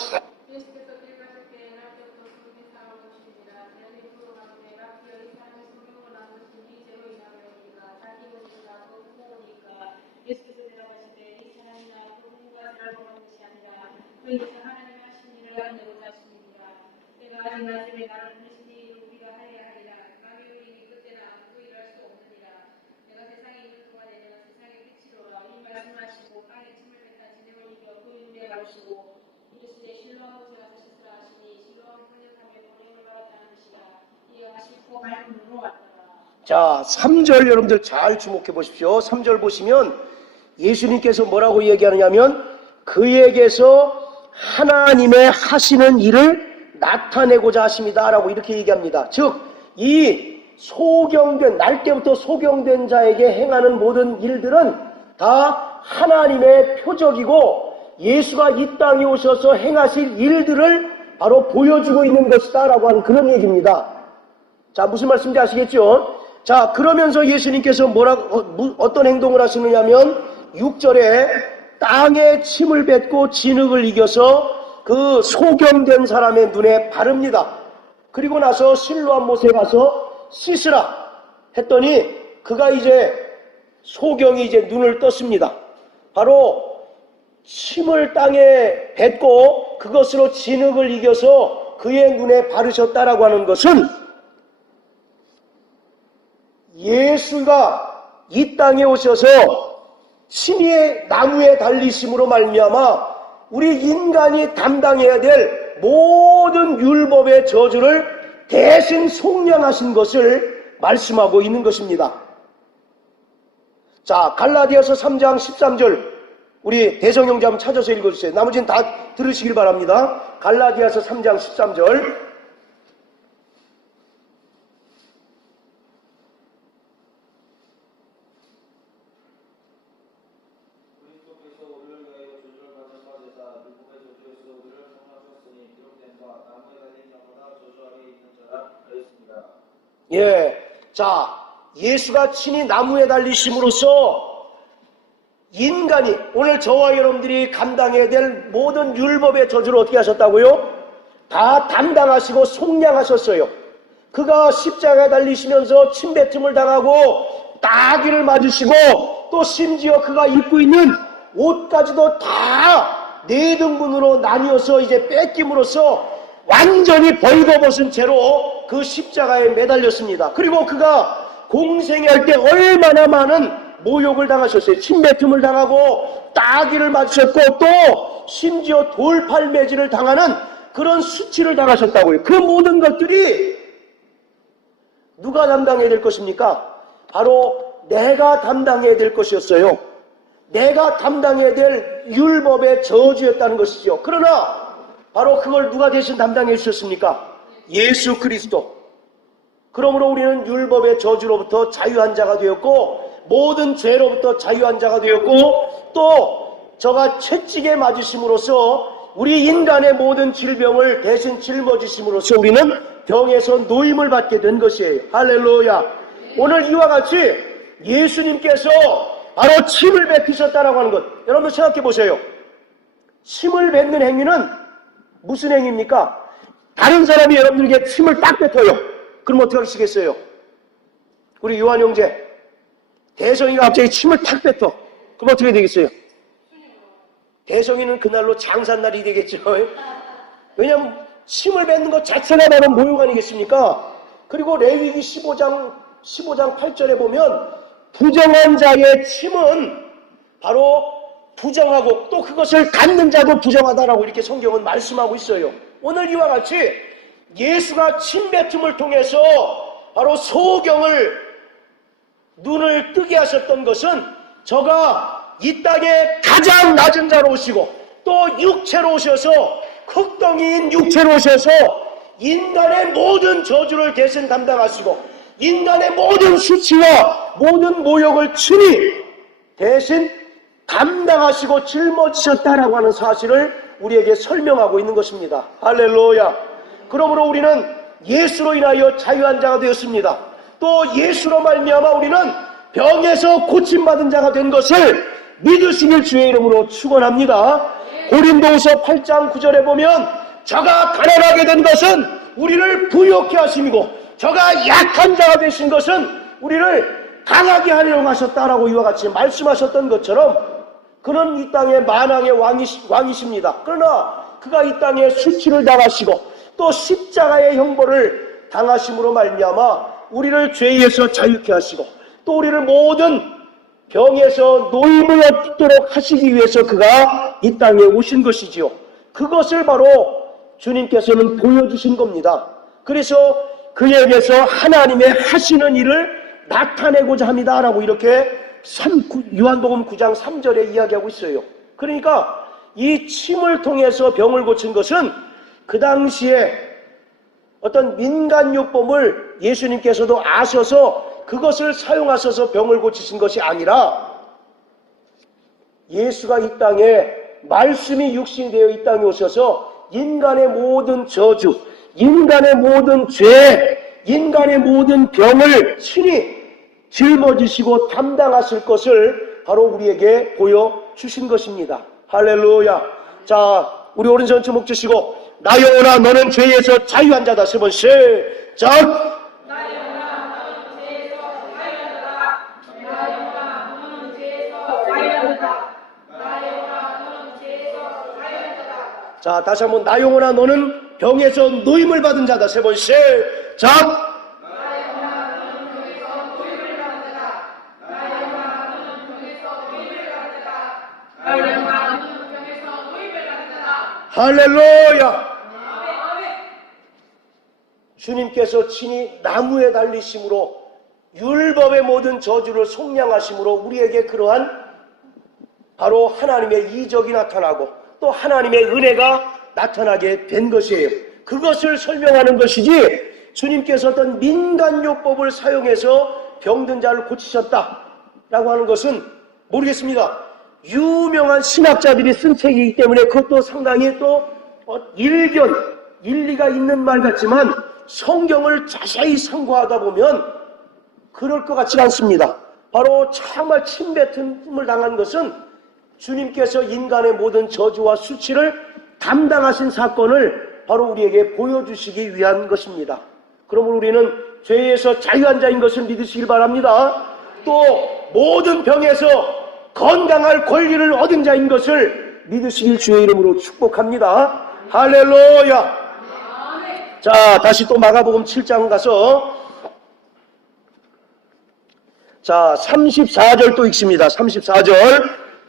자, 3절 여러분들 잘 주목해 보십시오. 3절 보시면 예수님께서 뭐라고 얘기하느냐면 그에게서 하나님의 하시는 일을 나타내고자 하십니다 라고 이렇게 얘기합니다. 즉, 이 날 때부터 소경된 자에게 행하는 모든 일들은 다 하나님의 표적이고 예수가 이 땅에 오셔서 행하실 일들을 바로 보여주고 있는 것이다 라고 하는 그런 얘기입니다. 자, 무슨 말씀인지 아시겠죠? 자, 그러면서 예수님께서 어떤 행동을 하시느냐면 6절에 땅에 침을 뱉고 진흙을 이겨서 그 소경된 사람의 눈에 바릅니다. 그리고 나서 실로암 못에 가서 씻으라 했더니 그가 이제 소경이 이제 눈을 떴습니다. 바로 침을 땅에 뱉고 그것으로 진흙을 이겨서 그의 눈에 바르셨다라고 하는 것은 예수가 이 땅에 오셔서 신의 나무에 달리심으로 말미암아 우리 인간이 담당해야 될 모든 율법의 저주를 대신 속량하신 것을 말씀하고 있는 것입니다. 자, 갈라디아서 3장 13절 우리 대성형제 한번 찾아서 읽어주세요. 나머지는 다 들으시길 바랍니다. 갈라디아서 3장 13절 자, 예수가 친히 나무에 달리심으로써 인간이 오늘 저와 여러분들이 감당해야 될 모든 율법의 저주를 어떻게 하셨다고요? 다 담당하시고 속량하셨어요. 그가 십자가에 달리시면서 침뱉음을 당하고 따귀를 맞으시고 또 심지어 그가 입고 있는 옷까지도 다 네 등분으로 나뉘어서 이제 뺏김으로써 완전히 벌거벗은 채로 그 십자가에 매달렸습니다. 그리고 그가 공생할 때 얼마나 많은 모욕을 당하셨어요. 침뱉음을 당하고 따귀를 맞으셨고 또 심지어 돌팔매질을 당하는 그런 수치를 당하셨다고요. 그 모든 것들이 누가 담당해야 될 것입니까? 바로 내가 담당해야 될 것이었어요. 내가 담당해야 될 율법의 저주였다는 것이죠. 그러나 바로 그걸 누가 대신 담당해 주셨습니까? 예수 그리스도. 그러므로 우리는 율법의 저주로부터 자유한 자가 되었고 모든 죄로부터 자유한 자가 되었고 또 저가 채찍에 맞으심으로써 우리 인간의 모든 질병을 대신 짊어지심으로써 우리는 병에서 노임을 받게 된 것이에요. 할렐루야. 오늘 이와 같이 예수님께서 바로 침을 뱉으셨다라고 하는 것, 여러분들 생각해 보세요. 침을 뱉는 행위는 무슨 행위입니까? 다른 사람이 여러분들에게 침을 딱 뱉어요. 그럼 어떻게 하시겠어요? 우리 요한 형제, 대성이가 갑자기 침을 탁 뱉어. 그럼 어떻게 되겠어요? 대성이는 그날로 장산날이 되겠죠. 왜냐하면 침을 뱉는 것 자체가 바로 모욕 아니겠습니까? 그리고 레위기 15장 8절에 보면 부정한 자의 침은 바로 부정하고 또 그것을 갖는 자도 부정하다라고 이렇게 성경은 말씀하고 있어요. 오늘 이와 같이 예수가 침뱉음을 통해서 바로 소경을 눈을 뜨게 하셨던 것은 저가 이 땅에 가장 낮은 자로 오시고 또 육체로 오셔서 흙덩이인 육체로 오셔서 인간의 모든 저주를 대신 담당하시고 인간의 모든 수치와 모든 모욕을 친히 대신 담당하시고 짊어지셨다라고 하는 사실을 우리에게 설명하고 있는 것입니다. 할렐루야. 그러므로 우리는 예수로 인하여 자유한 자가 되었습니다. 또 예수로 말미암아 우리는 병에서 고침받은 자가 된 것을 믿으시길 주의 이름으로 축원합니다. 고린도후서 8장 9절에 보면 저가 가난하게 된 것은 우리를 부욕케 하심이고 저가 약한 자가 되신 것은 우리를 강하게 하려고 하셨다라고 이와 같이 말씀하셨던 것처럼 그는 이 땅의 만왕의 왕이십니다. 그러나 그가 이 땅에 수치를 당하시고 또 십자가의 형벌을 당하심으로 말미암아 우리를 죄에서 자유케 하시고 또 우리를 모든 병에서 노임을 얻도록 하시기 위해서 그가 이 땅에 오신 것이지요. 그것을 바로 주님께서는 보여주신 겁니다. 그래서 그에게서 하나님의 하시는 일을 나타내고자 합니다라고 이렇게 요한복음 9장 3절에 이야기하고 있어요. 그러니까 이 침을 통해서 병을 고친 것은 그 당시에 어떤 민간요법을 예수님께서도 아셔서 그것을 사용하셔서 병을 고치신 것이 아니라 예수가 이 땅에 말씀이 육신되어 이 땅에 오셔서 인간의 모든 저주, 인간의 모든 죄, 인간의 모든 병을 친히 짊어지시고 담당하실 것을 바로 우리에게 보여주신 것입니다. 할렐루야. 자, 우리 오른손 주목 주시고 나 영혼아 너는 죄에서 자유한 자다. 세 번 시작. 나 영혼아 너는 죄에서 자유한 자다. 나 영혼아 너는 죄에서 자유한 자다. 나 영혼아 너는 죄에서 자유한 자다. 자, 다시 한번 나 영혼아 너는 병에서 노임을 받은 자다. 세 번 시작. 나 영혼아 너는 병에서 노임을 받은 자다. 나 영혼아 너는 병에서 노임을 받은 자다. 나 영혼아 너는 병에서 노임을 받은 자다. 할렐루야. 아멘. 주님께서 친히 나무에 달리심으로 율법의 모든 저주를 속량하심으로 우리에게 그러한 바로 하나님의 이적이 나타나고 또 하나님의 은혜가 나타나게 된 것이에요. 그것을 설명하는 것이지 주님께서 어떤 민간요법을 사용해서 병든 자를 고치셨다라고 하는 것은 모르겠습니다. 유명한 신학자들이 쓴 책이기 때문에 그것도 상당히 또 일리가 있는 말 같지만 성경을 자세히 상고하다 보면 그럴 것 같지 않습니다. 바로 정말 침뱉음을 당한 것은 주님께서 인간의 모든 저주와 수치를 담당하신 사건을 바로 우리에게 보여주시기 위한 것입니다. 그러므로 우리는 죄에서 자유한 자인 것을 믿으시길 바랍니다. 또 모든 병에서 건강할 권리를 얻은 자인 것을 믿으시길 주의 이름으로 축복합니다. 할렐루야. 자, 다시 또 마가복음 7장 가서 자 34절 또 읽습니다. 34절.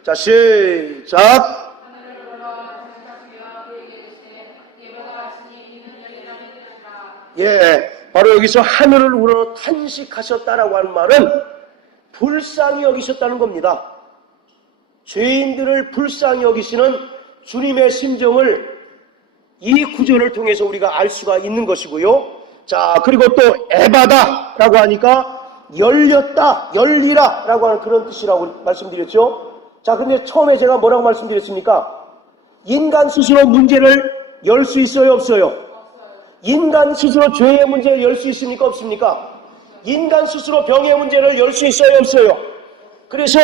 자, 시작. 예, 바로 여기서 하늘을 우러러 탄식하셨다라고 하는 말은 불쌍히 여기셨다는 겁니다. 죄인들을 불쌍히 여기시는 주님의 심정을 이 구절을 통해서 우리가 알 수가 있는 것이고요. 자, 그리고 또 에바다라고 하니까 열렸다, 열리라 라고 하는 그런 뜻이라고 말씀드렸죠. 자, 근데 처음에 제가 뭐라고 말씀드렸습니까? 인간 스스로 문제를 열 수 있어요, 없어요? 인간 스스로 죄의 문제를 열 수 있습니까, 없습니까? 인간 스스로 병의 문제를 열 수 있어요, 없어요? 그래서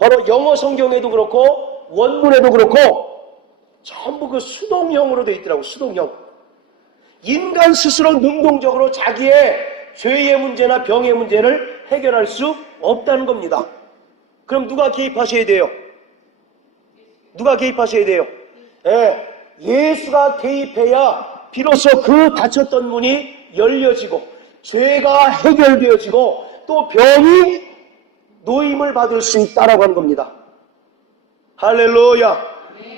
바로 영어 성경에도 그렇고 원문에도 그렇고 전부 그 수동형으로 되어 있더라고. 수동형. 인간 스스로 능동적으로 자기의 죄의 문제나 병의 문제를 해결할 수 없다는 겁니다. 그럼 누가 개입하셔야 돼요? 누가 개입하셔야 돼요? 예, 예수가 개입해야 비로소 그 닫혔던 문이 열려지고 죄가 해결되어지고 또 병이 노임을 받을 수 있다라고 하는 겁니다. 할렐루야.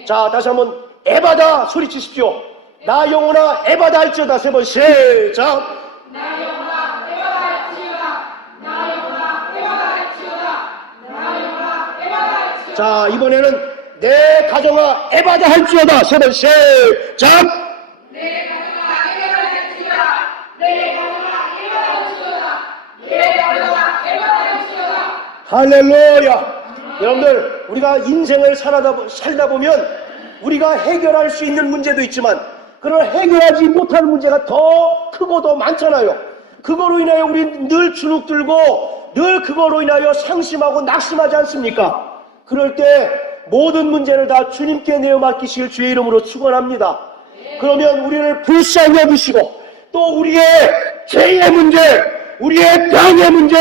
자, 다시 한번 에바다 소리치십시오. 나 영혼아 에바다 할지어다. 세 번 시작. 나 영혼아 에바다 할지어다. 나 영혼아 에바다 할지어다. 나 영혼아 에바다 할지어다. 자, 이번에는 내 가정아 에바다 할지어다. 세 번 시작. 내 가정아 에바다 할지어다. 내 가정아 에바다 할지어다. 내 가정아 에바다 할지어다. 할렐루야. 여러분들, 우리가 인생을 살다 보면 우리가 해결할 수 있는 문제도 있지만 그걸 해결하지 못하는 문제가 더 크고 더 많잖아요. 그거로 인하여 우리는 늘 주눅 들고 늘 그거로 인하여 상심하고 낙심하지 않습니까? 그럴 때 모든 문제를 다 주님께 내어 맡기시길 주의 이름으로 축원합니다. 그러면 우리를 불쌍히 여기시고 또 우리의 죄의 문제, 우리의 병의 문제,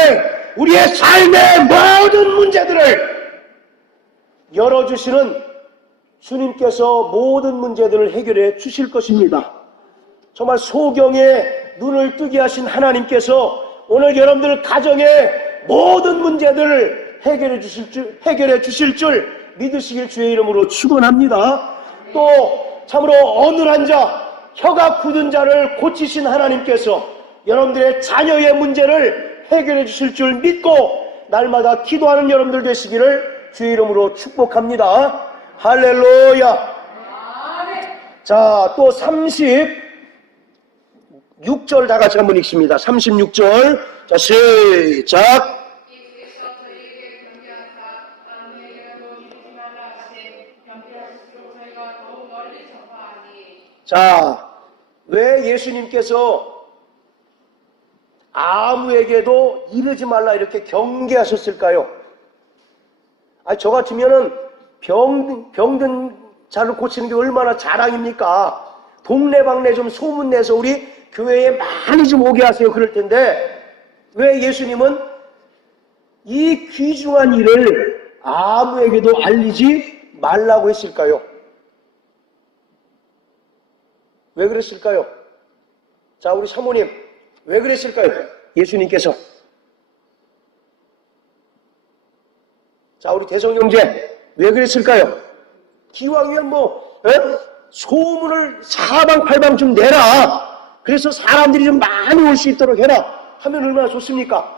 우리의 삶의 모든 문제들을 열어주시는 주님께서 모든 문제들을 해결해 주실 것입니다. 정말 소경의 눈을 뜨게 하신 하나님께서 오늘 여러분들 가정의 모든 문제들을 해결해 주실 줄 믿으시길 주의 이름으로 축원합니다. 또 참으로 어눌한 자, 혀가 굳은 자를 고치신 하나님께서 여러분들의 자녀의 문제를 해결해 주실 줄 믿고 날마다 기도하는 여러분들 되시기를 주의 이름으로 축복합니다. 할렐루야. 자, 또 36절 다 같이 한번 읽습니다. 36절. 자, 시작. 자, 왜 예수님께서 아무에게도 이르지 말라 이렇게 경계하셨을까요? 저 같으면은 병든 자를 고치는 게 얼마나 자랑입니까? 동네방네 좀 소문내서 우리 교회에 많이 좀 오게 하세요. 그럴 텐데 왜 예수님은 이 귀중한 일을 아무에게도 알리지 말라고 했을까요? 왜 그랬을까요? 자, 우리 사모님 왜 그랬을까요? 예수님께서. 자, 우리 대성형제 왜 그랬을까요? 기왕이면 소문을 사방팔방 좀 내라. 그래서 사람들이 좀 많이 올 수 있도록 해라 하면 얼마나 좋습니까?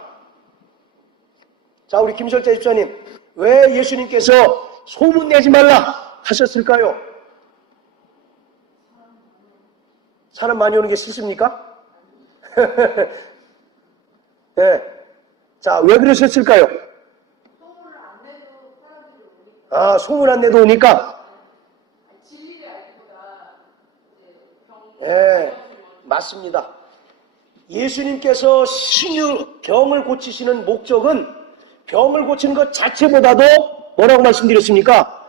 자, 우리 김설자 집사님 왜 예수님께서 소문 내지 말라 하셨을까요? 사람 많이 오는 게 싫습니까? 네. 자, 왜 그러셨을까요? 소문 안 내도 오니까? 진리를 알기보다 예, 맞습니다. 예수님께서 신유 병을 고치시는 목적은 병을 고치는 것 자체보다도 뭐라고 말씀드렸습니까?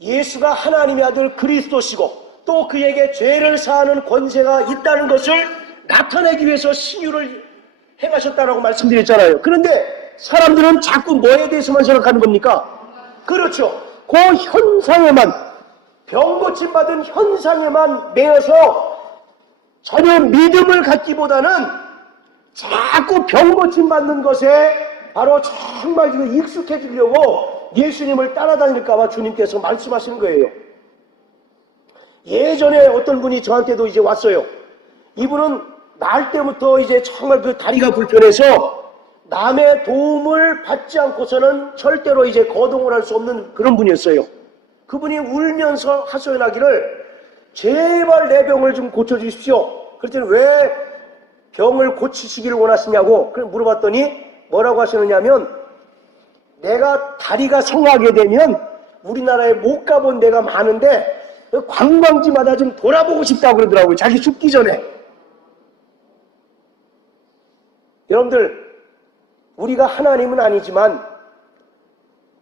예수가 하나님의 아들 그리스도시고 또 그에게 죄를 사하는 권세가 있다는 것을 나타내기 위해서 신유를 행하셨다라고 말씀드렸잖아요. 그런데 사람들은 자꾸 뭐에 대해서만 생각하는 겁니까? 그렇죠. 그 현상에만, 병 고침받은 현상에만 매여서 전혀 믿음을 갖기보다는 자꾸 병 고침받는 것에 바로 정말 지금 익숙해지려고 예수님을 따라다닐까봐 주님께서 말씀하시는 거예요. 예전에 어떤 분이 저한테도 이제 왔어요. 이분은 날 때부터 이제 정말 그 다리가 불편해서 남의 도움을 받지 않고서는 절대로 이제 거동을 할 수 없는 그런 분이었어요. 그분이 울면서 하소연하기를 제발 내 병을 좀 고쳐주십시오. 그랬더니 왜 병을 고치시기를 원하시냐고 물어봤더니 뭐라고 하시느냐면 내가 다리가 성하게 되면 우리나라에 못 가본 데가 많은데 관광지마다 좀 돌아보고 싶다고 그러더라고요. 자기 죽기 전에. 여러분들 우리가 하나님은 아니지만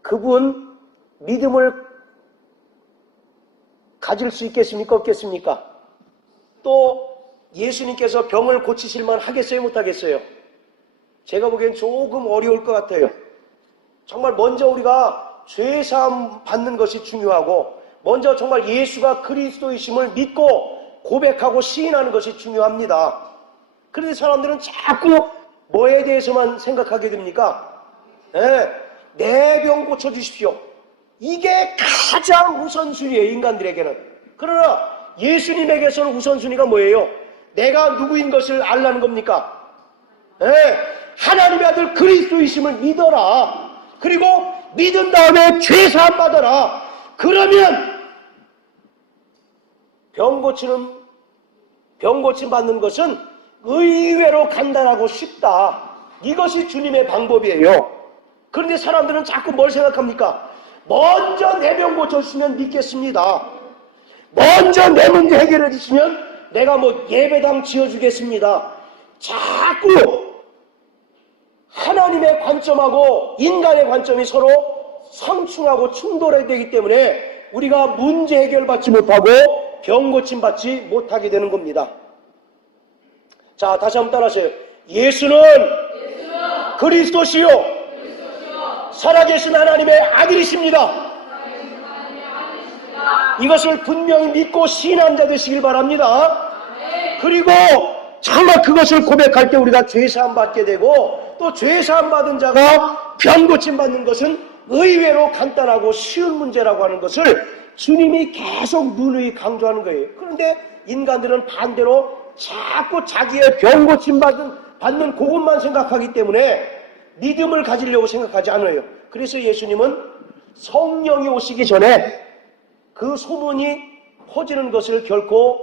그분 믿음을 가질 수 있겠습니까? 없겠습니까? 또 예수님께서 병을 고치실만 하겠어요? 못하겠어요? 제가 보기엔 조금 어려울 것 같아요. 정말 먼저 우리가 죄사함 받는 것이 중요하고 먼저 정말 예수가 그리스도이심을 믿고 고백하고 시인하는 것이 중요합니다. 그런데 사람들은 자꾸 뭐에 대해서만 생각하게 됩니까? 내 병 고쳐주십시오. 이게 가장 우선순위예요, 인간들에게는. 그러나 예수님에게서는 우선순위가 뭐예요? 내가 누구인 것을 알라는 겁니까? 하나님의 아들 그리스도이심을 믿어라. 그리고 믿은 다음에 죄사함 받아라. 그러면 병 고침 받는 것은 의외로 간단하고 쉽다. 이것이 주님의 방법이에요. 그런데 사람들은 자꾸 뭘 생각합니까? 먼저 내 병 고쳐주시면 믿겠습니다. 먼저 내 문제 해결해 주시면 내가 예배당 지어주겠습니다. 자꾸 하나님의 관점하고 인간의 관점이 서로 상충하고 충돌해야 되기 때문에 우리가 문제 해결받지 못하고 병 고침 받지 못하게 되는 겁니다. 자, 다시 한번 따라하세요. 예수는 그리스도시요 살아계신 하나님의 아들이십니다. 이것을 분명히 믿고 신앙자 되시길 바랍니다. 그리고 정말 그것을 고백할 때 우리가 죄사함 받게 되고 또 죄사함 받은 자가 병 고침 받는 것은 의외로 간단하고 쉬운 문제라고 하는 것을 주님이 계속 누누이 강조하는 거예요. 그런데 인간들은 반대로 자꾸 자기의 병 고침 받는 그것만 생각하기 때문에 믿음을 가지려고 생각하지 않아요. 그래서 예수님은 성령이 오시기 전에 그 소문이 퍼지는 것을 결코